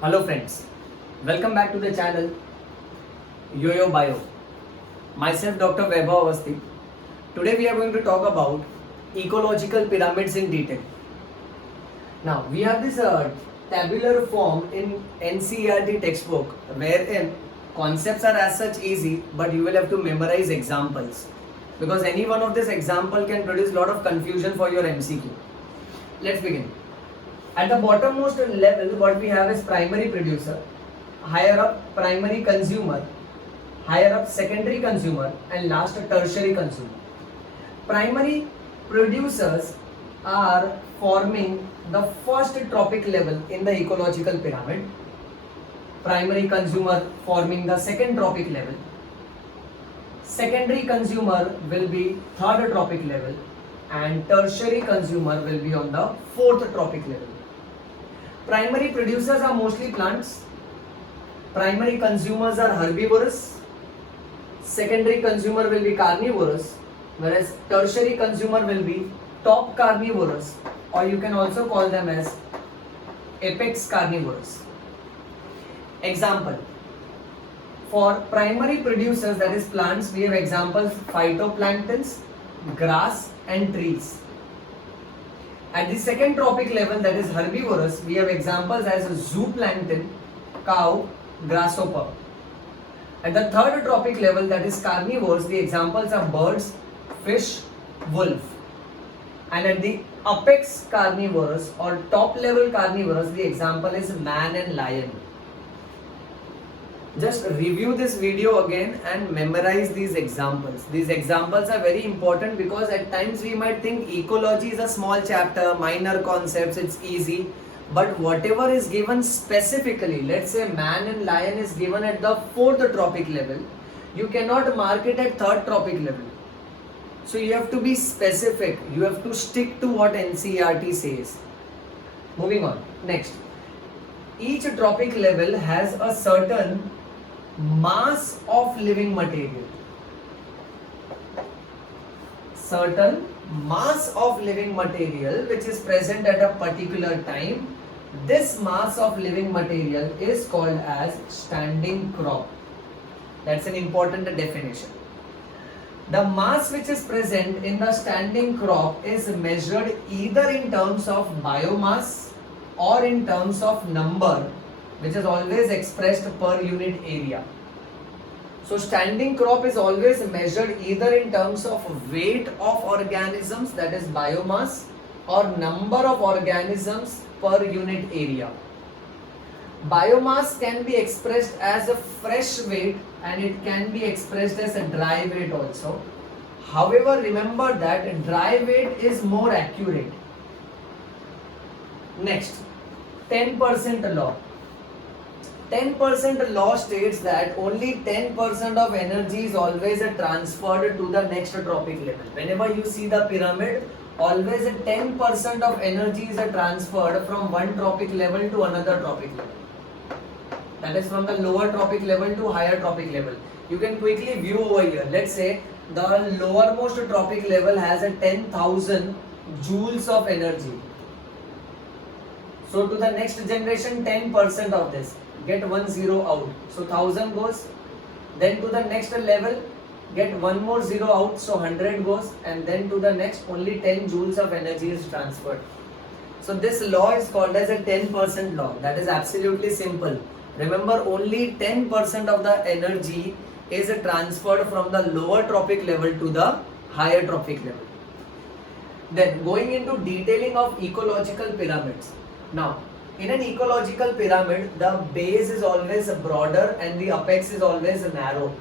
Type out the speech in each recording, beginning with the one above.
Hello friends, welcome back to the channel Yo-Yo Bio. Myself Dr. Vaibhav Avasthi. Today we are going to talk about ecological pyramids in detail. Now we have this tabular form in NCERT textbook wherein concepts are as such easy, but you will have to memorize examples because any one of this example can produce lot of confusion for your MCQ. Let's begin. At the bottommost level, what we have is primary producer, higher up primary consumer, higher up secondary consumer, and last tertiary consumer. Primary producers are forming the first trophic level in the ecological pyramid. Primary consumer forming the second trophic level. Secondary consumer will be third trophic level, and tertiary consumer will be on the fourth trophic level. Primary producers are mostly plants. Primary consumers are herbivorous. Secondary consumer will be carnivorous, whereas tertiary consumer will be top carnivorous, or you can also call them as apex carnivorous. Example. For primary producers, that is plants, we have examples phytoplanktons, grass and trees. At the second trophic level, that is herbivorous, we have examples as zooplankton, cow, grasshopper. At the third trophic level, that is carnivores, the examples are birds, fish, wolf. And at the apex carnivorous or top level carnivorous, the example is man and lion. Just review this video again and memorize these examples. These examples are very important because at times we might think ecology is a small chapter, minor concepts, it's easy. But whatever is given specifically, let's say man and lion is given at the fourth trophic level, you cannot mark it at third trophic level. So you have to be specific. You have to stick to what NCERT says. Moving on. Next. Each trophic level has a certain mass of living material. Certain mass of living material which is present at a particular time. This mass of living material is called as standing crop. That's an important definition. The mass which is present in the standing crop is measured either in terms of biomass or in terms of number, which is always expressed per unit area. So standing crop is always measured either in terms of weight of organisms, that is biomass, or number of organisms per unit area. Biomass can be expressed as a fresh weight and it can be expressed as a dry weight also. However, remember that dry weight is more accurate. Next, 10% law. 10% law states that only 10% of energy is always transferred to the next trophic level. Whenever you see the pyramid, always 10% of energy is transferred from one trophic level to another trophic level. That is from the lower trophic level to higher trophic level. You can quickly view over here. Let's say the lowermost trophic level has a 10,000 joules of energy. So to the next generation, 10% of this. Get 1 0 out. So 1000 goes. Then to the next level, get one more 0 out. So 100 goes. And then to the next, only 10 joules of energy is transferred. So this law is called as a 10% law. That is absolutely simple. Remember, only 10% of the energy is transferred from the lower trophic level to the higher trophic level. Then going into detailing of ecological pyramids. Now, in an ecological pyramid, the base is always broader and the apex is always narrow.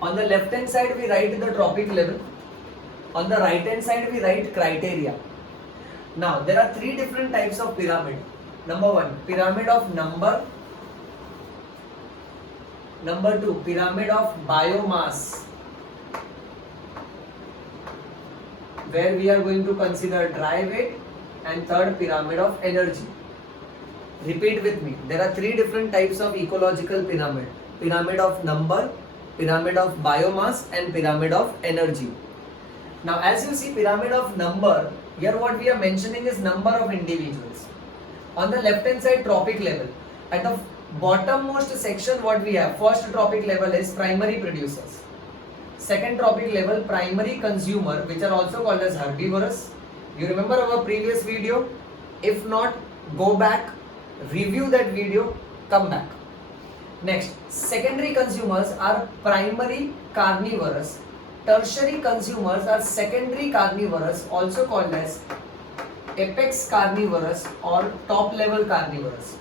On the left hand side, we write the trophic level. On the right hand side, we write criteria. Now, there are three different types of pyramid. Number one, pyramid of number. Number two, pyramid of biomass, where we are going to consider dry weight, and third, pyramid of energy. Repeat with me. There are three different types of ecological pyramid. Pyramid of number, pyramid of biomass, and pyramid of energy. Now, as you see, pyramid of number, here what we are mentioning is number of individuals. On the left hand side, trophic level. At the bottommost section, what we have? First trophic level is primary producers. Second trophic level, primary consumer, which are also called as herbivorous. You remember our previous video? If not, go back, review that video, come back. Next, secondary consumers are primary carnivorous. Tertiary consumers are secondary carnivorous, also called as apex carnivorous or top level carnivorous.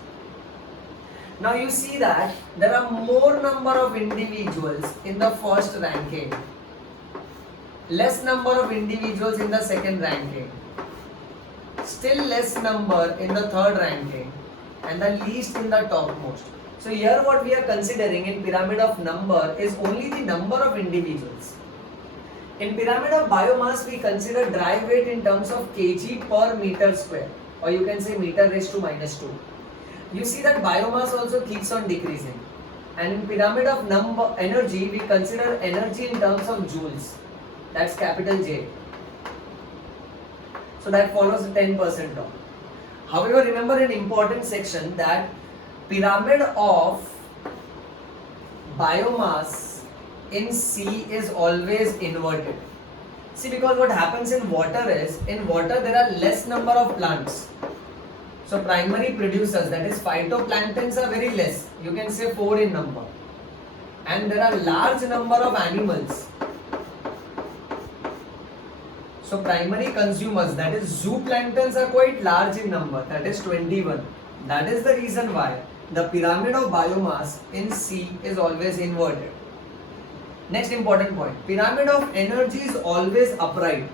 Now you see that there are more number of individuals in the first ranking, less number of individuals in the second ranking, still less number in the third ranking, and the least in the topmost. So here what we are considering in pyramid of number is only the number of individuals. In pyramid of biomass, we consider dry weight in terms of kg per meter square, or you can say meter raised to minus 2. You see that biomass also keeps on decreasing. And in pyramid of number energy, we consider energy in terms of joules. That's capital J. So that follows the 10% law. However, remember an important section that pyramid of biomass in sea is always inverted. See, because what happens in water is, in water there are less number of plants. So primary producers, that is phytoplanktons, are very less. You can say 4 in number. And there are large number of animals. So primary consumers, that is zooplanktons, are quite large in number, that is 21. That is the reason why the pyramid of biomass in sea is always inverted. Next important point, pyramid of energy is always upright.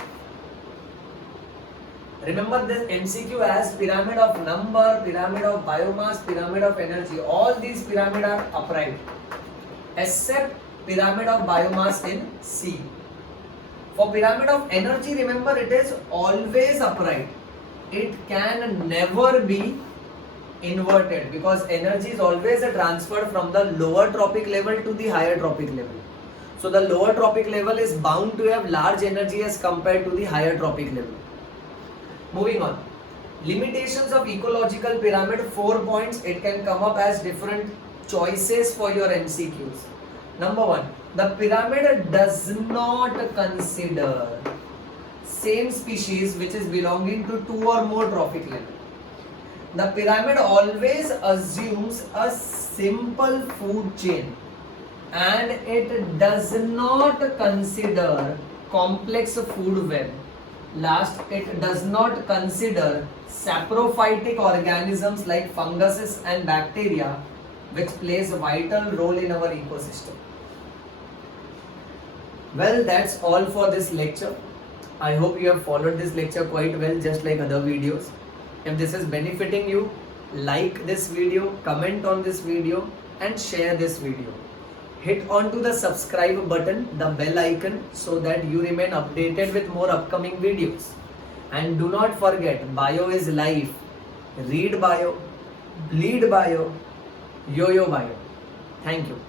Remember this MCQ as pyramid of number, pyramid of biomass, pyramid of energy. All these pyramids are upright except pyramid of biomass in sea. For pyramid of energy, remember it is always upright. It can never be inverted because energy is always transferred from the lower trophic level to the higher trophic level. So the lower trophic level is bound to have large energy as compared to the higher trophic level. Moving on. Limitations of ecological pyramid, 4 points. It can come up as different choices for your MCQs. Number 1. The pyramid does not consider same species which is belonging to 2 or more trophic level. The pyramid always assumes a simple food chain and it does not consider complex food web. Last, it does not consider saprophytic organisms like funguses and bacteria which plays a vital role in our ecosystem. Well, that's all for this lecture. I hope you have followed this lecture quite well, just like other videos. If this is benefiting you, like this video, comment on this video and share this video. Hit onto the subscribe button, the bell icon, so that you remain updated with more upcoming videos. And do not forget, bio is life. Read bio, bleed bio, yo-yo bio. Thank you.